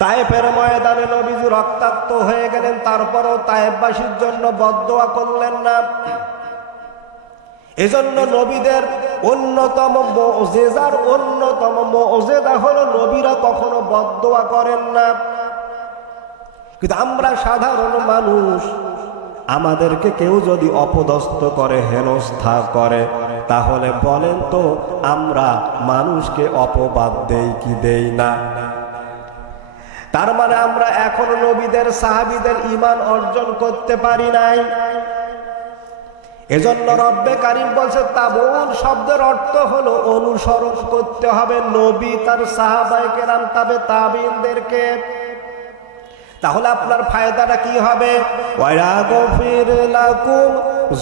তায়েফের ময়দানে নবীজি রক্তাক্ত হয়ে গেলেন, তারপরও তায়েফবাসীর জন্য বদদোয়া করলেন না। এজন্য নবীদের অন্যতম মুজিজার অন্যতম মুজিজা হলো নবীরা কখনো বদদোয়া করেন না। কিন্তু আমরা সাধারণ মানুষ, আমাদেরকে কেউ যদি অপদস্থ করে, হেনস্থা করে, তাহলে বলেন তো আমরা মানুষকে অপবাদ দেই কি দেই না? তার মানে আমরা এখনো নবীদের সাহাবীদের ঈমান অর্জন করতে পারি নাই। এজন্য রব্বে কারীম বলছে তাবুন শব্দের অর্থ হলো অনুসরণ করতে হবে নবী তার সাহাবায়ে কেরাম তাবে তাবিঈনদেরকে। তাহলে আপনার ফায়দাটা কি হবে? ওয়ায়াগফির লাকুম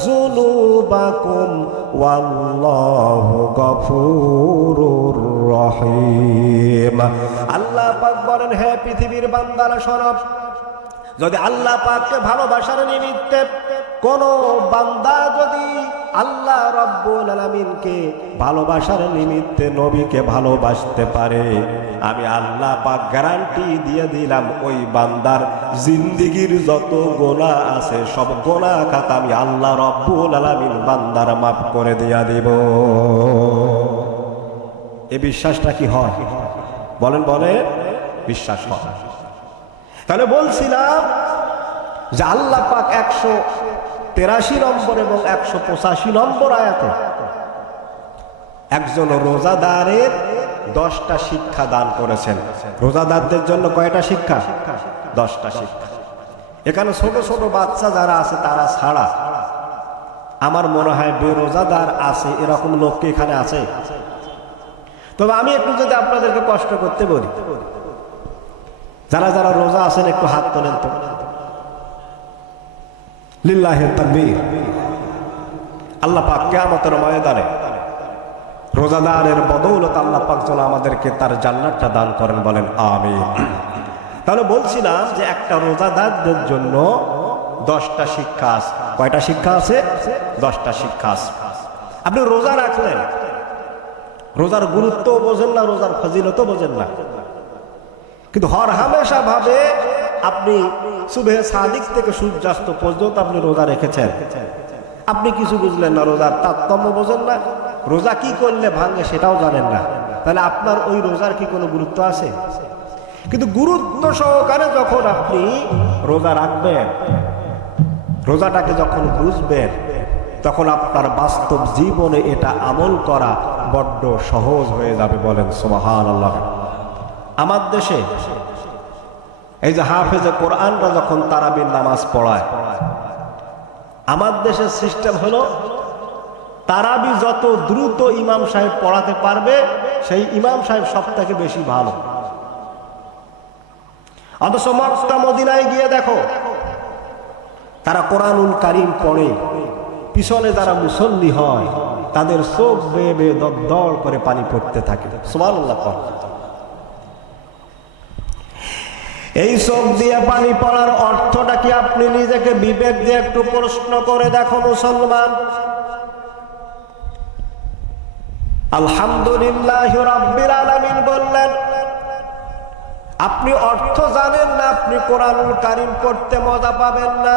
যুনুবাকুম ওয়াল্লাহু গফুরুর রহিম। আল্লাহ পাক বলেন, হে পৃথিবীর বান্দারা শোনো, যদি আল্লাহ পাককে ভালোবাসার নিমিত্তে কোন বান্দা যদি আল্লাহ রব্বুল আলামিনকে ভালোবাসার নিমিত্তে নবীকে ভালোবাসতে পারে, আমি আল্লাহ পাক গ্যারান্টি দিয়ে দিলাম ওই বান্দার জিন্দেগীর যত গুনাহ আছে সব গুনাহ খাতা আমি আল্লাহ রব্বুল আলামিন বান্দার মাফ করে দিয়া দিব। এই বিশ্বাসটা কি হয়? বলেন বলে বিশ্বাস হয়। তাহলে বলছিলাম যে আল্লাহ পাক 183 নম্বর এবং 185 নম্বর আয়াতে একজন রোজাদারের 10টা শিক্ষা দান করেছেন। রোজাদারদের জন্য কয়টা শিক্ষা? 10টা শিক্ষা। এখানে ছোট ছোট বাচ্চা যারা আছে তারা ছাড়া আমার মনে হয় বেরোজাদার আছে এরকম লোক কি এখানে আছে? তবে আমি একটু যদি আপনাদেরকে কষ্ট করতে বলি, যারা যারা রোজা আছেন একটু হাত তোলেন তো। লিল্লাহি তাকবীর। আল্লাহ পাক কিয়ামতের ময়দানে রোজাদারের বদৌলত আল্লাহ পাক যেন আমাদেরকে তার জান্নাতটা দান করেন, বলেন আমিন। তাহলে বলছিলাম যে একটা রোজাদারদের জন্য 10টা শিক্ষা আছে। কয়টা শিক্ষা আছে? 10টা শিক্ষা আছে। আপনি রোজা রাখলেন, রোজার গুরুত্ব বোঝেন না, রোজার ফজিলতও বোঝেন না, কিন্তু হর হামেশা ভাবে আপনি সুবহে সাদিক থেকে সূর্যাস্ত পর্যন্ত আপনি রোজা রেখেছেন, আপনি কিছু বুঝলেন না, রোজার তারতম্য বোঝেন না, রোজা কি করলে ভাঙে সেটাও জানেন না, তাহলে আপনার ওই রোজার কি কোনো গুরুত্ব আছে? কিন্তু গুরুত্ব সহকারে যখন আপনি রোজা রাখবেন, রোজাটাকে যখন বুঝবেন, তখন আপনার বাস্তব জীবনে এটা আমল করা বড্ড সহজ হয়ে যাবে, বলেন সুবহানাল্লাহ। আমার দেশে এই যে হাফেজে কোরআনরা যখন তারাবির নামাজ পড়ায়, আমার দেশের সিস্টেম হলো তারাবি যত দ্রুত ইমাম সাহেব পড়াতে পারবে সেই ইমাম সাহেব সবথেকে বেশি ভালো। অথচ মক্কা মদিনায় গিয়ে দেখো তারা কোরআনুল কারীম পড়ে, পিছনে যারা মুসল্লি হয় তাদের চোখ বেয়ে বেয়ে দরদর করে পানি পড়তে থাকে। সুবহানাল্লাহ। এই চোখ দিয়ে পানি পড়ার অর্থটা কি আপনি নিজেকে বিবেক দিয়ে একটু প্রশ্ন করে দেখো মুসলমান। আলহামদুলিল্লাহ রাব্বিল আলামিন বললেন, আপনি অর্থ জানেন না, আপনি কোরআনুল কারীম পড়তে মজা পাবেন না।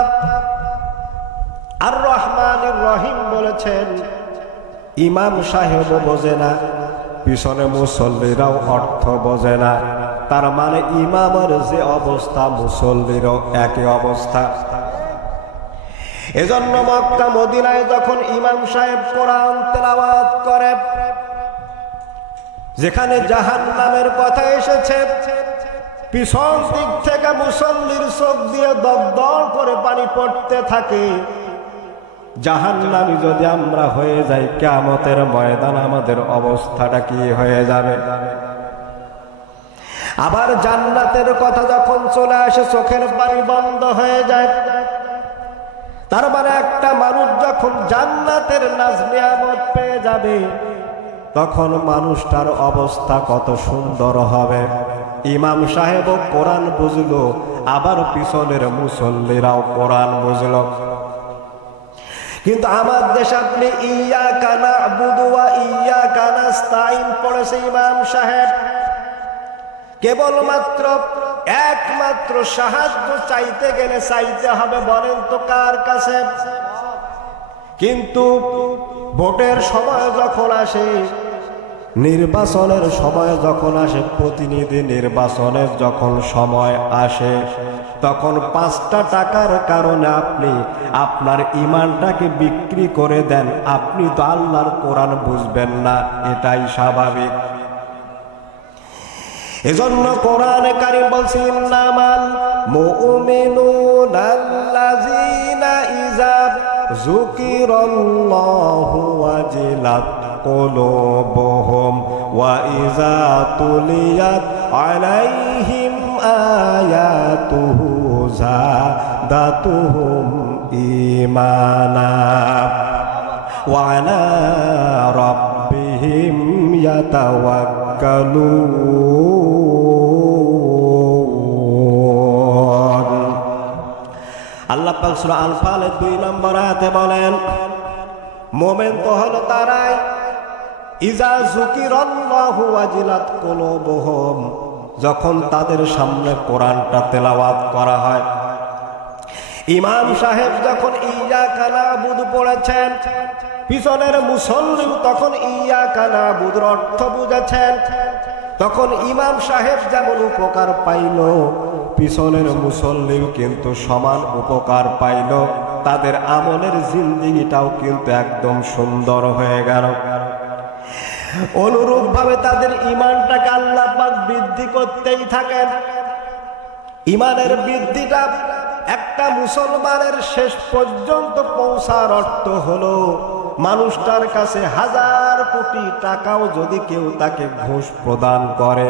আর রহমানির রহিম বলেছেন, ইমাম সাহেবও বোঝে না, পিছনে মুসল্লিরাও অর্থ বোঝে না, তার মানে ইমামের যে অবস্থা মুসল্লিরও একই অবস্থা। এজন্য মক্কা মদিনায় যখন ইমাম সাহেব কোরআন তেলাওয়াত করে, যেখানে জাহান্নামের কথা এসেছে, পিছন দিক থেকে মুসল্লির চোখ দিয়ে দরদর করে পানি পড়তে থাকে। জাহান্নামী যদি আমরা হয়ে যাই, কিয়ামতের ময়দান আমাদের অবস্থাটা কি হয়ে যাবে? আবার জান্নাতের কথা যখন চলে আসে, চোখের পানি বন্ধ হয়ে যায়। তার মানে একটা মানুষ যখন জান্নাতের নাজ নিয়ামত পেয়ে যাবে, তখন মানুষটার অবস্থা কত সুন্দর হবে। ইমাম সাহেবও কোরআন বুঝলো, আবার পিছনের মুসল্লিরাও কোরআন বুঝলো। কিন্তু আমার দেশে আপনি ইয়্যাকা না'বুদু ওয়া ইয়্যাকা নাস্তাঈন পড়েছে ইমাম সাহেব, কেবলমাত্র একমাত্র সাহায্য চাইতে গেলে চাইতে হবে বলেন তো কার কাছে? কিন্তু ভোটের সময় যখন আসে, নির্বাচনের সময় যখন আসে, প্রতিনিধি নির্বাচনের যখন সময় আসে, তখন 5টা টাকার কারণে আপনি আপনার ঈমানটাকে বিক্রি করে দেন। আপনি তো আল্লাহর কোরআন বুঝবেন না, এটাই স্বাভাবিক। এজন্য কোরআনে কারীম বলছে, ইন্নামাল মুমিনুনা আল্লাযীনা ইযা যুকিরাল্লাহু ওয়াজিলাত কুলুবুহুম ওয়া ইযা তুলিয়াত আলাইহিম আয়াতুহু যাদাতুহুম ঈমানা ওয়া আলা রাব্বিহিম ইয়াতাওয়াক্কালুন। আল্লাহ পাক সূরা আনফালের 2 নম্বর আয়াতে বলেন, মুমিন তো হলো তারাই ইজা যুকিরাল্লাহু ওয়াজিলাত কুলুবুহুম, যখন তাদের সামনে কোরআনটা তেলাওয়াত করা হয়। ইমাম সাহেব যখন ইয়াকা নাবুদু পড়েছেন, পিছনের মুসল্লিও তখন ইয়াকা নাবুদুর অর্থ বুঝেছেন, তখন ইমাম সাহেব যেমন উপকার পাইল, পিছনের মুসল্লিও কিন্তু সমান উপকার পাইল। তাদের আমলের জিন্দেগিটাও কিন্তু একদম সুন্দর হয়ে গেল। অনুরূপভাবে তাদের ঈমানটাকে আল্লাহ পাক বৃদ্ধি করতেই থাকেন। ঈমানের বৃদ্ধিটা একটা মুসলমানের শেষ পর্যন্ত পৌঁছার অর্থ হলো, মানুষটার কাছে 1000 কোটি টাকাও যদি কেউ তাকে ঘুষ প্রদান করে,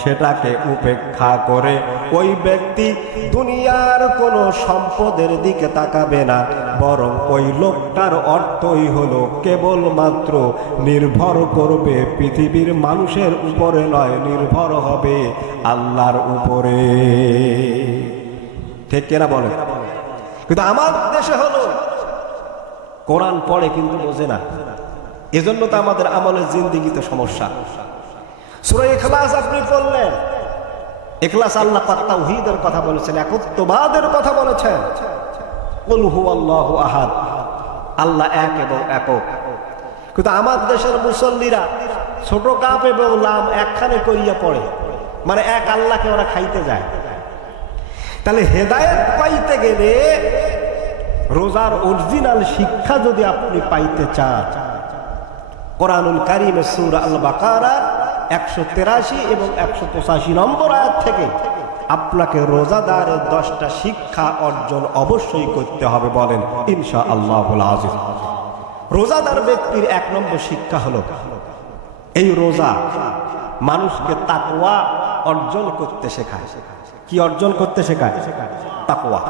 সেটাকে উপেক্ষা করে ওই ব্যক্তি দুনিয়ার কোনো সম্পদের দিকে তাকাবে না, বরং ওই লোকটার অর্থই হলো কেবলমাত্র নির্ভর করবে পৃথিবীর মানুষের উপরে নয়, নির্ভর হবে আল্লাহর উপরে। ঠিক কিনা বলেন? কিন্তু আমার দেশে হলো কোরআন পড়ে কিন্তু বোঝে না, এজন্য তো আমাদের আমলের জিন্দেগিতে সমস্যা। সূরা ইখলাস আপনি পড়লেন, ইখলাস আল্লাহ পাক তাওহীদের কথা বলেছেন, একত্ববাদের কথা বলেছেন। কুল হুয়াল্লাহু আহাদ, আল্লাহ এক এবং একক। কিন্তু আমার দেশের মুসল্লিরা ছোট কাপ এবং লাম একখানে করিয়া পড়ে, মানে এক আল্লাহকে ওরা খাইতে যায়। তাহলে হেদায়েত পাইতে গেলে, রোজার অরিজিনাল শিক্ষা যদি আপনি পাইতে চান, কোরআনুল কারীমের সূরা আল বাকারা 183 এবং 185 নম্বর আয়াত থেকে আপনাকে রোজাদারের 10টা শিক্ষা অর্জন অবশ্যই করতে হবে, বলেন ইনশাআল্লাহুল আযীম। রোজাদার ব্যক্তির 1 নম্বর শিক্ষা হলো, এই রোজা মানুষকে তাকওয়া অর্জন করতে শেখায়। কি অর্জন করতে শেখায়? তাকওয়া।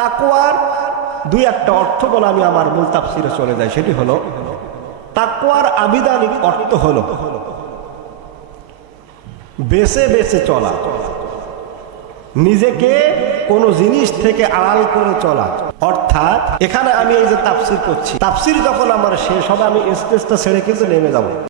তাকওয়ার 2-1টা অর্থ বলে আমি আমার মূল তাফসিরে চলে যাই। সেটি হলো, তাকওয়ার আবিধানিক অর্থ হলো বেছে বেছে চলা, নিজেকে কোনো জিনিস থেকে আড়াল করে চলা। অর্থাৎ এখানে আমি এই যে তাফসির করছি, তাফসির যখন আমার শেষ হবে, আমি স্টেজটা ছেড়ে কিন্তু নেমে যাব।